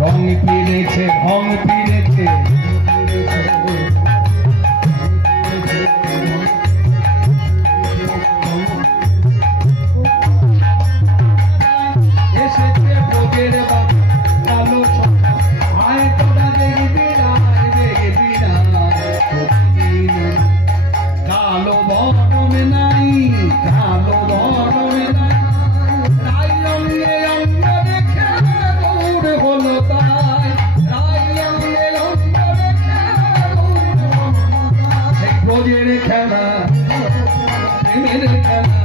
রং পিড়েছে ঢং পিড়েছে এসেছে ভোগের কালো সখা আয় তোরা দেখবি না কালো বরণ নাই কালো বরণ নাই রাই অঙ্গে অঙ্গ রেখে দৌড় হলো তাই রাই অঙ্গে অঙ্গ রেখে ব্রজের খেলা প্রেমের খেলা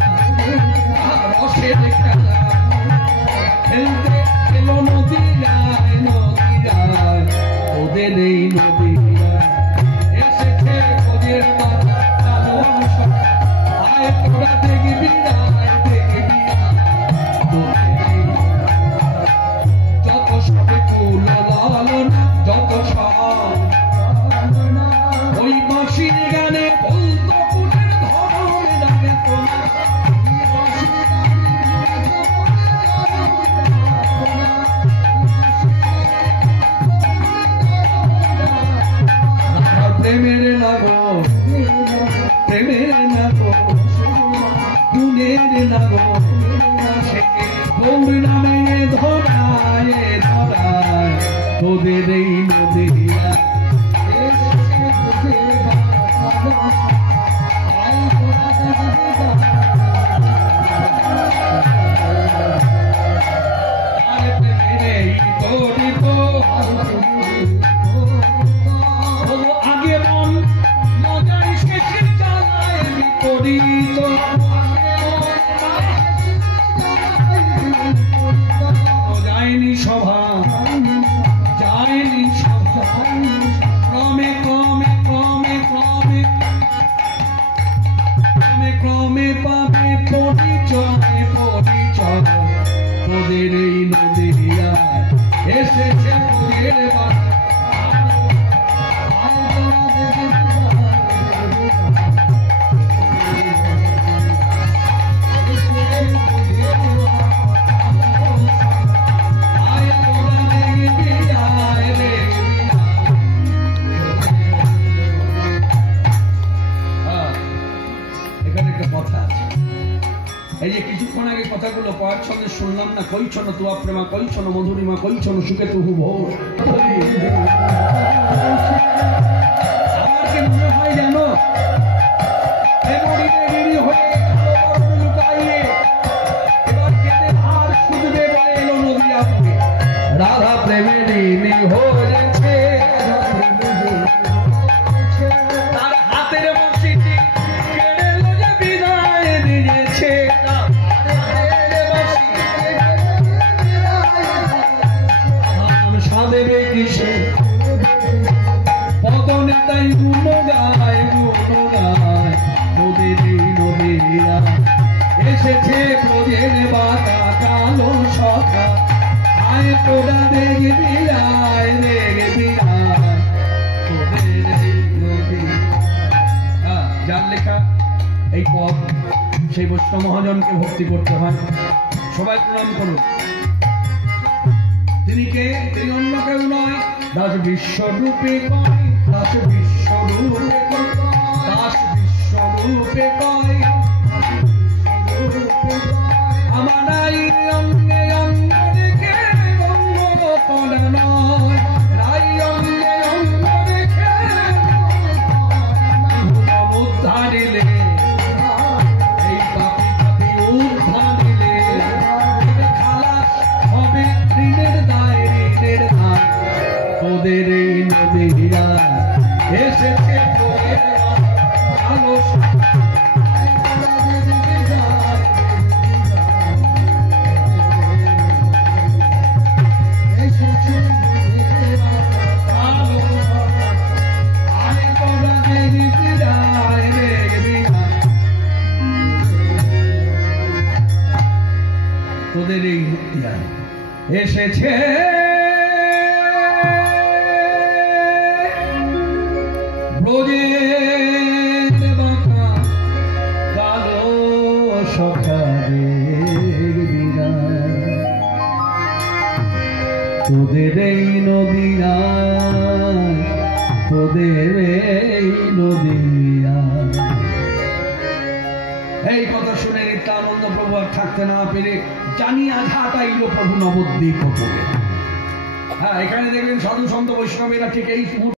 রসের খেলা খেলতে এলো নদীরায় নদীরায় ওদের এই নদীরায় এসেছে ওদের মাথা কালো সখা আয় তোরা দেখবি না যত সবে কুল লালনা যত সব ওই বাঁশির গানে বলতো কুলের ধরন লাগে তোমার প্রেমের নাগো প্রেমের নাগো দুনের নাগো গৌর নামে ধরায় ধরায় তোদের এই নদীরা আগে মন মজায় শেষে চালায় বিপরীত যায়নি সভা যায়নি সভা ক্রমে ক্রমে ক্রমে ক্রমে ক্রমে ক্রমে পাবে পরিচয় পরিচয় তোদের এই নদীরা এসেছে তোদের এই যে কিছুক্ষণ আগে কথাগুলো পাওয়ার ছন্দে শুনলাম না কই ছনো তুয়া প্রেমা কই ছনো মধুরিমা কই ছনো সুখে তুহু ভোর আমার কি মনে হয় জানো রাধা প্রেমের ঋণী হয়েছে তার হাতের বসিটি কেড়ে লয়ে বিদায় দিয়েছে সাদেবে কিসে পদনে তাই গুণ গায় নদীর নদীরা এসেছে ব্রজের বাতা কালো সখা আয় তোরা দেখবি রায় দেখবি যার লেখা এই পদ সেই বৈষ্ণব মহাজনকে ভক্তি করতে হয় সবাই প্রণাম করুন তিনি কে তিনি অন্য কেউ নয় দাস বিশ্বরূপে কয় দাস বিশ্বরূপে দাস বিশ্বরূপে কয় আমার অঙ্গে অঙ্গ দেখে অঙ্গ করা নয় রাই অঙ্গে অঙ্গ দেখে উদ্ধারিলে এই পাপি পাপি উদ্ধারিলে খালাস হবে ঋণের দায় তোদের এই নদীরা এসেছে তোদের আলো তোদের এই নদীরা এসেছে ব্রজের বাঁকা কালো সখা দেখবি না তোদের এই নদিয়ায়, তোদের এই নদিয়ায়। এই কথা শুনে নিত্যানন্দ প্রভু আর থাকতে না পেরে জানি আঘাত আইল প্রভু নবদ্বীপ উপরে। হ্যাঁ, এখানে দেখবেন সাধু সন্ত বৈষ্ণবেরা ঠিক এই